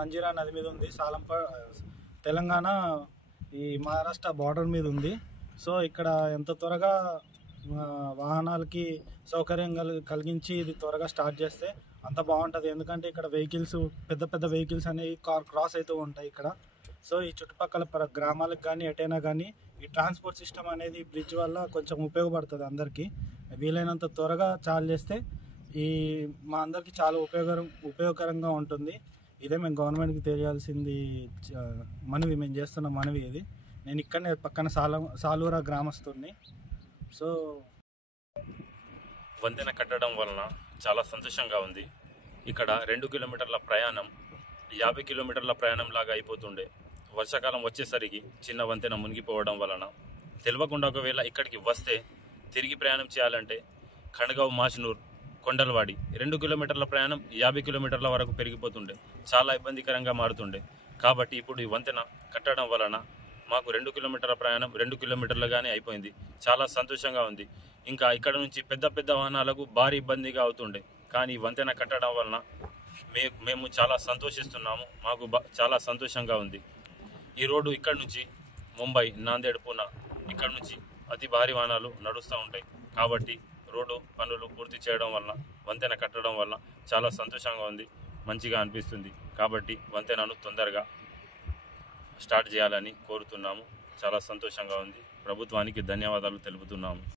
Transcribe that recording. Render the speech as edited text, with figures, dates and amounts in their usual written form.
మంజీరా నది మీద ఉంది. తెలంగాణ ఈ మహారాష్ట్ర బార్డర్ మీద ఉంది. సో ఇక్కడ ఎంత త్వరగా వాహనాలకి సౌకర్యం కలిగించి ఇది త్వరగా స్టార్ట్ చేస్తే అంత బాగుంటుంది. ఎందుకంటే ఇక్కడ వెహికల్స్ పెద్ద పెద్ద వెహికల్స్ అనేవి క్రాస్ అవుతూ ఉంటాయి ఇక్కడ. సో ఈ చుట్టుపక్కల గ్రామాలకు కానీ ఎటైనా కానీ ఈ ట్రాన్స్పోర్ట్ సిస్టమ్ అనేది బ్రిడ్జ్ వల్ల కొంచెం ఉపయోగపడుతుంది అందరికీ. వీలైనంత త్వరగా చాలు చేస్తే మా అందరికీ చాలా ఉపయోగకరంగా ఉంటుంది. ఇదే మేము గవర్నమెంట్కి తెలియాల్సింది మనవి, మేము చేస్తున్న మనవి ఇది. నేను ఇక్కడనే పక్కన సాలూరా గ్రామస్తుడిని. సో వంతెన కట్టడం వలన చాలా సంతోషంగా ఉంది. ఇక్కడ 2 కిలోమీటర్ల ప్రయాణం 50 కిలోమీటర్ల ప్రయాణం లాగా అయిపోతుండే. వర్షాకాలం వచ్చేసరికి చిన్న వంతెన మునిగిపోవడం వలన తెలియకుండా ఒకవేళ ఇక్కడికి వస్తే తిరిగి ప్రయాణం చేయాలంటే ఖండగావ్, మాజ్నూర్, కొండలవాడి 2 కిలోమీటర్ల ప్రయాణం 50 కిలోమీటర్ల వరకు పెరిగిపోతుండే. చాలా ఇబ్బందికరంగా మారుతుండే. కాబట్టి ఇప్పుడు ఈ వంతెన కట్టడం వలన మాకు 2 కిలోమీటర్ల ప్రయాణం 2 కిలోమీటర్లుగానే అయిపోయింది. చాలా సంతోషంగా ఉంది. ఇంకా ఇక్కడ నుంచి పెద్ద పెద్ద వాహనాలకు భారీ ఇబ్బందిగా అవుతుండే. కానీ ఈ వంతెన కట్టడం వలన మేము చాలా సంతోషిస్తున్నాము. మాకు చాలా సంతోషంగా ఉంది. ఈ రోడ్డు ఇక్కడ నుంచి ముంబై, నాందేడ్, పూనా ఇక్కడ నుంచి అతి భారీ వాహనాలు నడుస్తూ ఉంటాయి. కాబట్టి రోడ్డు పనులు పూర్తి చేయడం వలన, వంతెన కట్టడం వలన చాలా సంతోషంగా ఉంది, మంచిగా అనిపిస్తుంది. కాబట్టి వంతెనను తొందరగా స్టార్ట్ చేయాలని కోరుతున్నాము. చాలా సంతోషంగా ఉంది. ప్రభుత్వానికి ధన్యవాదాలు తెలుపుతున్నాము.